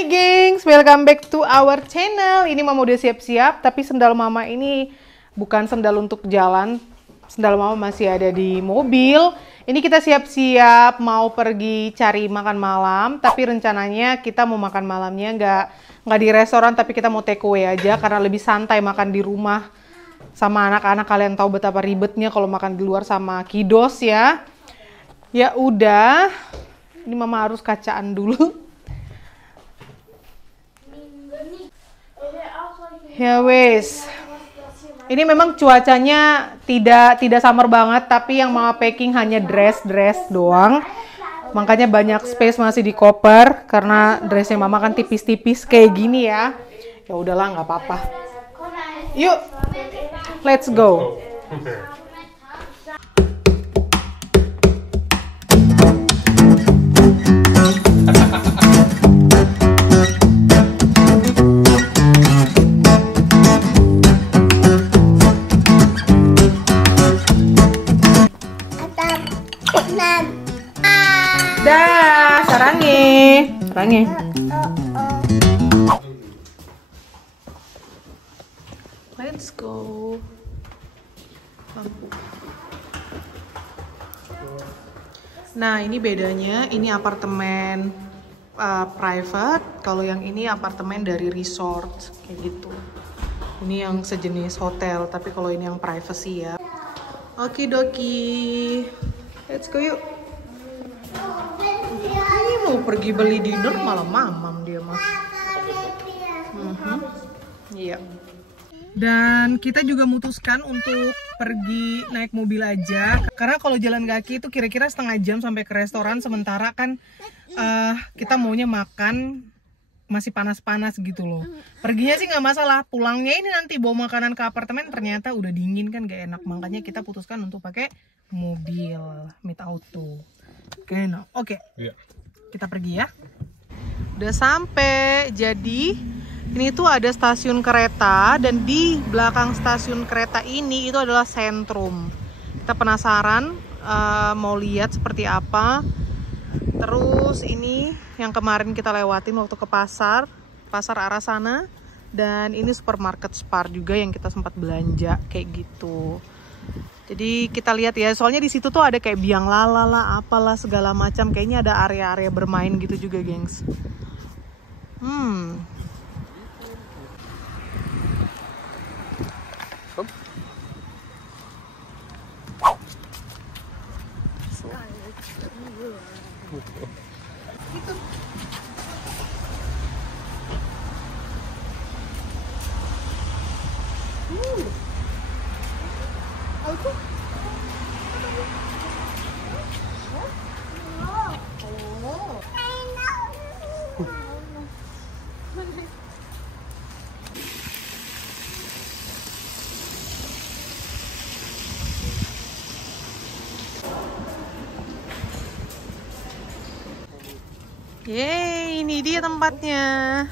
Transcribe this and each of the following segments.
Hai gengs, welcome back to our channel. Ini Mama udah siap-siap, tapi sendal Mama ini bukan sendal untuk jalan. Sendal Mama masih ada di mobil. Ini kita siap-siap mau pergi cari makan malam, tapi rencananya kita mau makan malamnya nggak di restoran, tapi kita mau take away aja karena lebih santai makan di rumah sama anak-anak. Kalian tahu betapa ribetnya kalau makan di luar sama kiddos ya. Ya udah, ini Mama harus kacaan dulu. Ya wes, ini memang cuacanya tidak summer banget, tapi yang Mama packing hanya dress doang. Makanya banyak space masih di koper karena dressnya Mama kan tipis-tipis kayak gini ya. Ya udahlah, nggak apa-apa. Yuk, let's go. Dah, sarangi. Let's go. Nah, ini bedanya. Ini apartemen private. Kalau yang ini apartemen dari resort kayak gitu. Ini yang sejenis hotel, tapi kalau ini yang privacy ya. Okidoki. Let's go yuk. Ini mau pergi beli dinner malah mamam dia mah. Iya. Dan kita juga memutuskan untuk pergi naik mobil aja. Karena kalau jalan kaki itu kira-kira setengah jam sampai ke restoran. Sementara kan kita maunya makan masih panas-panas gitu loh. Perginya sih nggak masalah. Pulangnya ini nanti bawa makanan ke apartemen ternyata udah dingin kan gak enak. Makanya kita putuskan untuk pakai mobil Meet Auto. Oke. Iya. Kita pergi ya. Udah sampai. Jadi ini tuh ada stasiun kereta dan di belakang stasiun kereta ini itu adalah sentrum. Kita penasaran mau lihat seperti apa. Terus ini yang kemarin kita lewatin waktu ke pasar arah sana. Dan ini supermarket Spar juga yang kita sempat belanja kayak gitu. Jadi kita lihat ya, soalnya di situ tuh ada kayak biang lala lah, apalah segala macam. Kayaknya ada area-area bermain gitu juga, gengs. Yeay, ini dia tempatnya.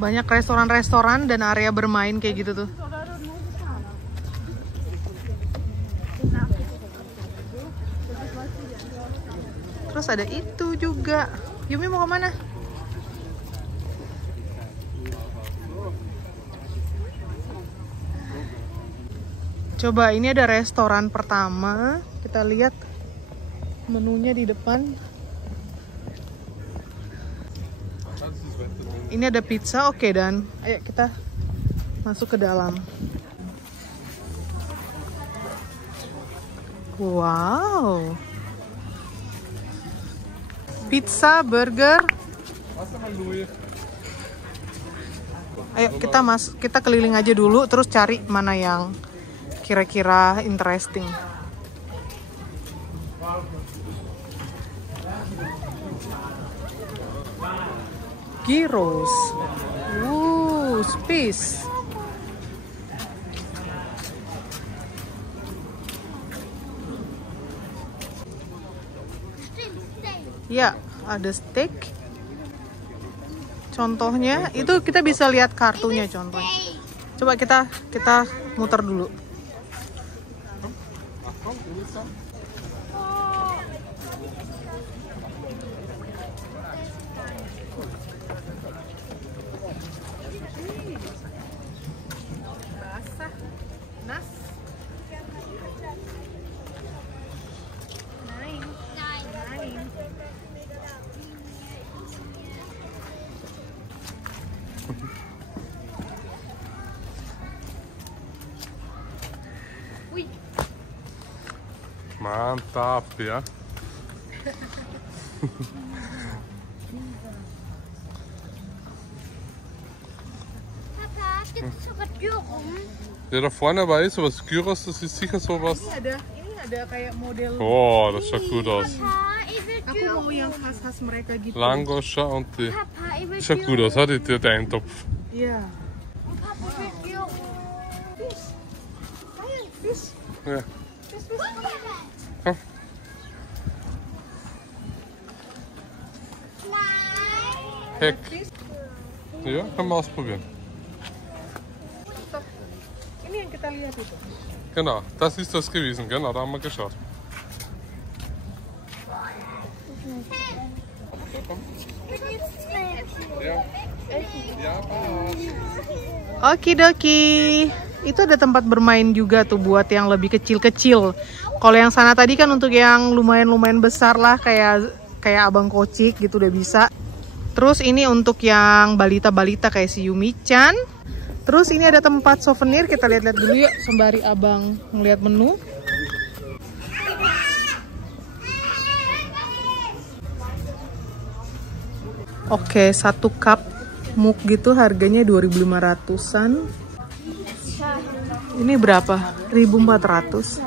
Banyak restoran-restoran dan area bermain kayak gitu tuh. Terus ada itu juga. Yumi mau kemana? Coba ini ada restoran pertama. Kita lihat menunya di depan. Ini ada pizza, oke dan ayo kita masuk ke dalam. Wow. Pizza, burger. Ayo kita keliling aja dulu terus cari mana yang kira-kira interesting. Gyros. Space. Ya, ada steak. Contohnya itu kita bisa lihat kartunya contohnya. Coba kita muter dulu. Mantap ya. Papa, gibt es sogar Dürren? Ja, da vorne aber ist sowas Gyros, das ist sicher sowas. Ini ada kayak model. Oh, das schaut gut aus. Papa, ich will Aku Dürren. mau yang khas-khas mereka gitu. Langoscha und die. Papa, ich will Schaut gut aus, hat der Eintopf. Iya. Und Papa, ich will Dürren. Ja. Nein. Heck. Ja, können wir ausprobieren. Ini yang kita lihat itu. Genau, das ist das gewesen. Genau, da haben wir geschaut. Ja. Ja, Okidoki. Itu ada tempat bermain juga tuh buat yang lebih kecil-kecil. Kalau yang sana tadi kan untuk yang lumayan-lumayan besar lah, kayak Abang Kocik gitu udah bisa. Terus ini untuk yang balita-balita kayak si Yumi-chan. Terus ini ada tempat souvenir, kita lihat-lihat dulu yuk sembari Abang ngeliat menu. Oke, 1 cup mug gitu harganya 2.500-an. Ini berapa? 1.400.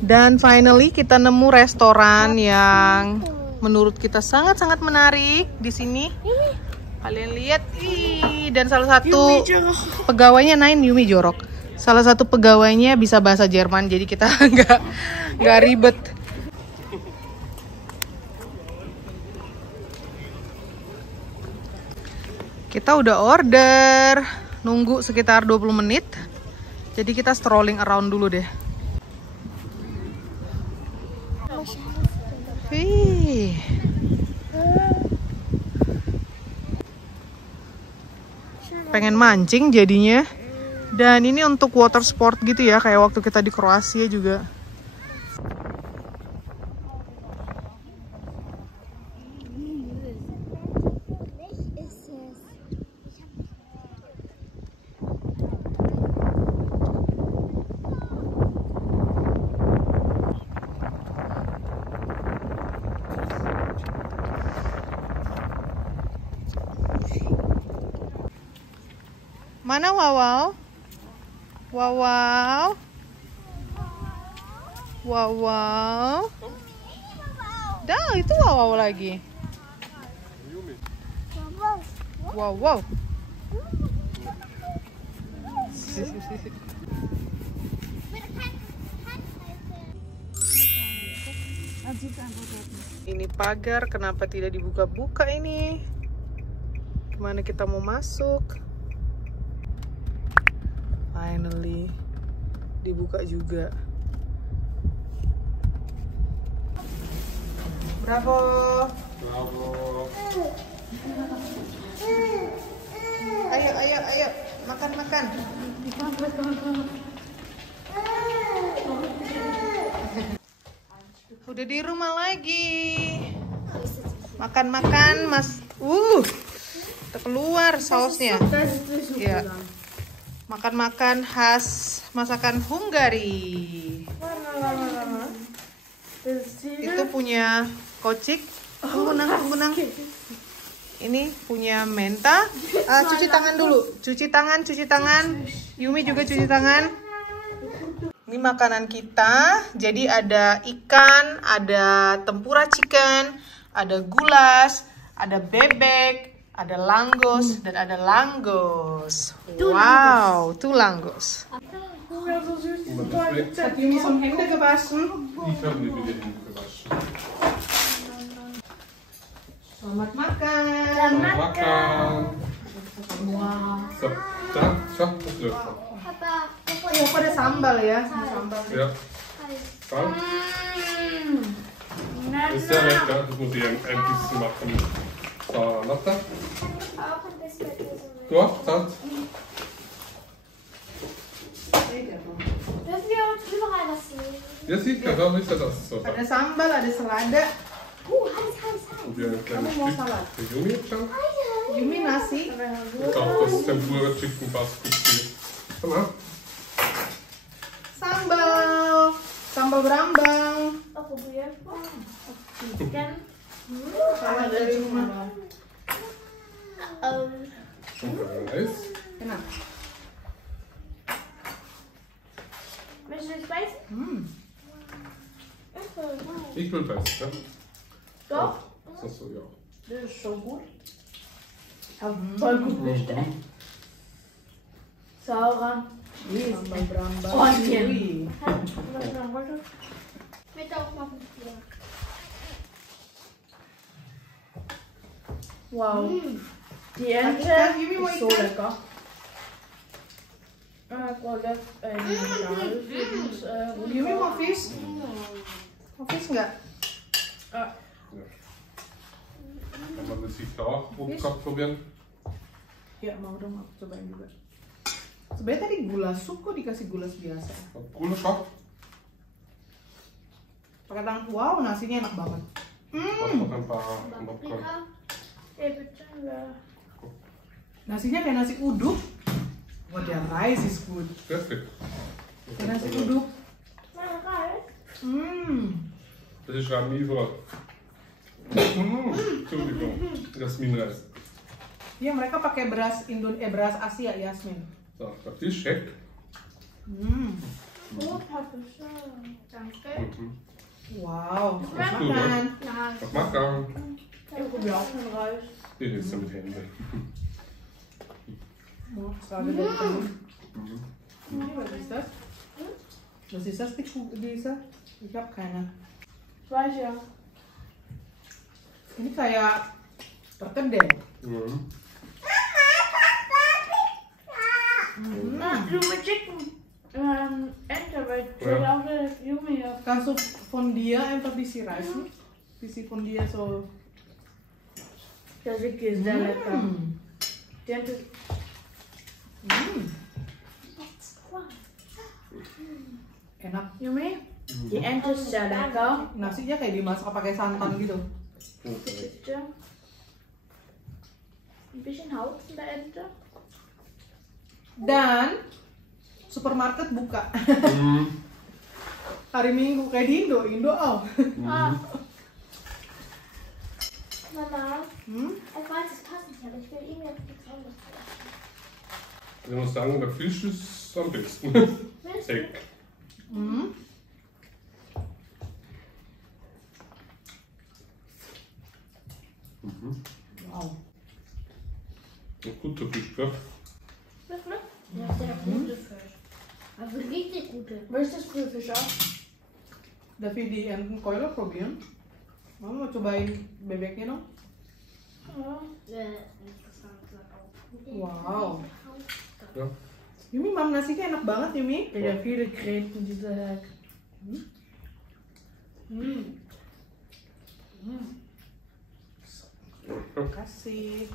Dan finally kita nemu restoran yang menurut kita sangat-sangat menarik di sini. Kalian lihat, dan salah satu pegawainya Yumi Jorok. Salah satu pegawainya bisa bahasa Jerman, jadi kita nggak ribet. Kita udah order, nunggu sekitar 20 menit. Jadi kita strolling around dulu deh. Wih. Pengen mancing jadinya. Dan ini untuk water sport gitu ya, kayak waktu kita di Kroasia juga. Mana Wawaw? Wawaw? Wawaw? Dah, itu Wawaw lagi. Wawaw. Ini pagar, kenapa tidak dibuka-buka ini? Gimana kita mau masuk? Finally dibuka juga. Bravo. Bravo. Ayo, makan. Udah di rumah lagi. Makan, Mas. Udah keluar sausnya. Ya. Makan khas masakan Hungari. Itu punya Kocik. Benang. Ini punya Menta. Cuci tangan dulu. Cuci tangan. Yumi juga cuci tangan. Ini makanan kita. Jadi ada ikan, ada tempura chicken, ada gulas, ada bebek, ada langgos, dan ada langgos. Wow, tuh langgos. Hat Yumi some Hände gewaschen? Ich habe nicht mit den Händen gewaschen. Selamat makan. Selamat makan. Wow. So, dann, schau, das läuft. Papa, Oh, ada sambal ya. Sambal. Ja. Dann. Ist sehr lecker, das muss ich ein bisschen machen. So, Lotta. auch ein bisschen Käse. Du auch, dann. Dürfen wir uns überall was sehen? Ja, sicher, dann ist ja das so. Ada sambal, ada selada. Heiß. Probieren ein kleines Kamu mau Stück salad? für Yumi schon. Yumi nasi. Ich glaube, das Tempura Chicken passt gut hier. Komm mal. Sambal. sambal berambang. Apa probeer van? Chicken. Sama dari rumah. Reis. Enak. Met je spicy? Ich will best, ja. Toch? Das ist so, ja. Dit is zo goed. Voll gut bestellt. Sauer. Sambal berambang. Onion. Wih. Met ook nog een keer. Wow. Die Kan Ente Yumi mau is zo ikan? lekker. Ik wil even Yumi mau vis? Mau vis nggak? Kann man das sich da auch gerade probieren? Ya mau dong, aku cobain juga. Sebenarnya tadi gula sup kok dikasih gula biasa. Gulasch auch? Pakai tangan. Wow, nasinya enak banget. Was noch ein paar Popcorn. Paprika. Even tellen. Nasinya kayak nasi uduk. Wah, der Reis is good. Perfekt. Kayak nasi uduk. Maar dan ga je. Das ist Ramivra. Entschuldigung, Jasminreis. Iya, mereka pakai beras beras Asia, Yasmin. So, der Tisch check. Goed, papa. Zo. Danke. Wow, Goed, makan. Nou, Was macht er? Ik probeer ook een ruis. Den ist er mit Händen. Oh, gerade dari tadi. Ini was ist das? Was ist das, Lisa? Ich hab keine. Weiß ja. Ini kayak perkedel. Doe maar chicken. Ente, weil die auch das Yumi hier. Kannst du von dir einfach bisschen Reis? Bisschen von dir so. Das ist sehr lecker. Die Ente ist Enak. Yumi. Die Ente ist sehr lecker. Nasinya kayak dimasak pakai santan gitu. Bitte. Ein bisschen Haut in der Ente. Dan supermarket buka hari Minggu kayak di Indo. Oh. Mama, ich weiß, es passt nicht, aber ich will irgendwie nichts anderes. Ich muss sagen, der Fisch ist am besten. Sekt. Wow. Ein guter Fisch, gell? Wirklich? Ja, sehr gute Fisch. Also richtig gute. Willst du das Brühfisch auch? Davi di Entenkoil probieren. Mama mau cobain bebeknya dong? Wow. Ja. Yumi, mam nasinya enak banget Yumi. Ja, viele Gräten, diese Hack. Kasih.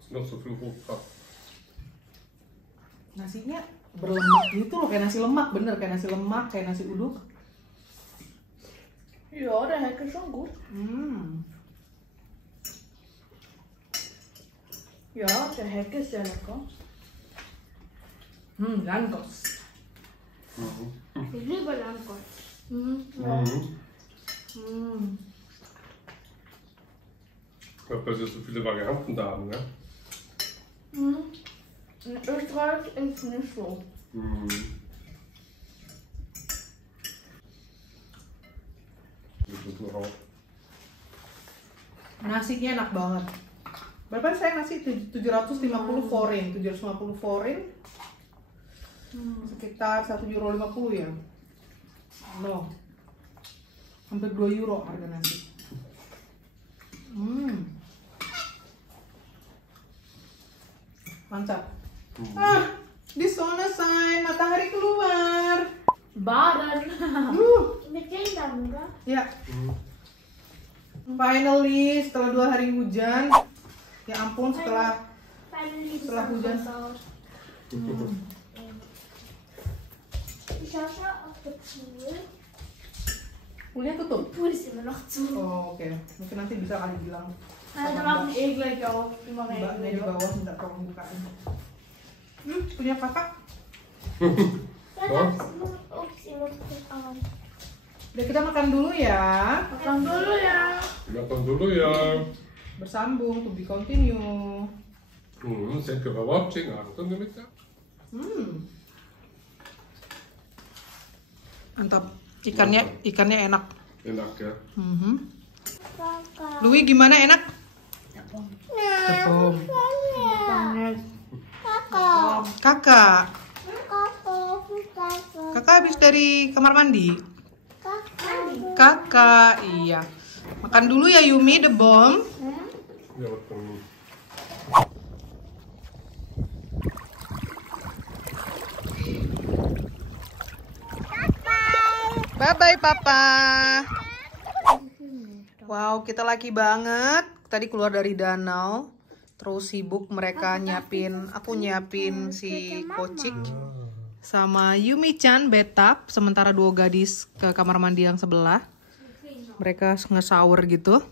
Ist noch so viel Rotkraft. Nasinya berlemak gitu loh, kayak nasi lemak, bener kayak nasi lemak, kayak nasi uduk. Ja, der Hack ist schon gut. Ja, der Hack ist sehr lecker. Langkos. Ich liebe Langkot. Ich glaube, weil sie so viele Varianten da haben, ne? In Österreich ist nicht so. Das ist noch auch. Nasinya enak banget. Berapa saya nasi 750 foreign, 750 foreign. Sekitar €1,50 ya. No. Hampir €2 harga nasi. Mantap. Di sana say, matahari keluar. Baden. Mit Kindern, oder? Ya. Finally, setelah 2 hari hujan. Ya ampun, setelah Setelah hujan. Ich schaue schon auf den Pool. Poolnya tutup. Pool ist immer noch zu. Oh, oke. Mungkin nanti bisa kali bilang Wir machen eh gleich auf. Wir machen eh mbaknya di gleich auf. bawah minta tolong bukain. Punya kakak? Dann hab's nur. Ups, ihr müsst den Arm. Udah, kita makan dulu ya. Makan dulu ya. Makan dulu ya. Bersambung, to be continue. Thank you for watching. Mantap. Ikannya enak. Enak ya. Louis gimana, enak? Tepung. Kakak habis dari kamar mandi. Kakak, iya. Makan dulu ya Yumi, the bomb. Ya, betul. Bye-bye Papa. Wow, kita laki banget. Tadi keluar dari danau. Terus sibuk mereka nyiapin, aku nyiapin si Kocik sama Yumi-chan betap. Sementara dua gadis ke kamar mandi yang sebelah. Mereka nge-shower gitu.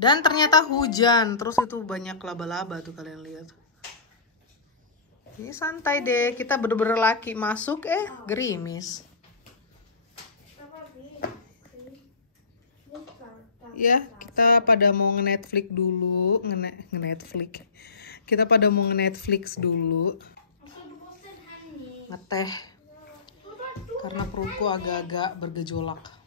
Dan ternyata hujan. Terus itu banyak laba-laba tuh, kalian lihat. Ini santai deh, kita bener-bener laki masuk gerimis. Ya, kita pada mau nge-Netflix dulu, nge-Netflix. Kita pada mau nge-Netflix dulu. Ngeteh. Karena perutku agak-agak bergejolak.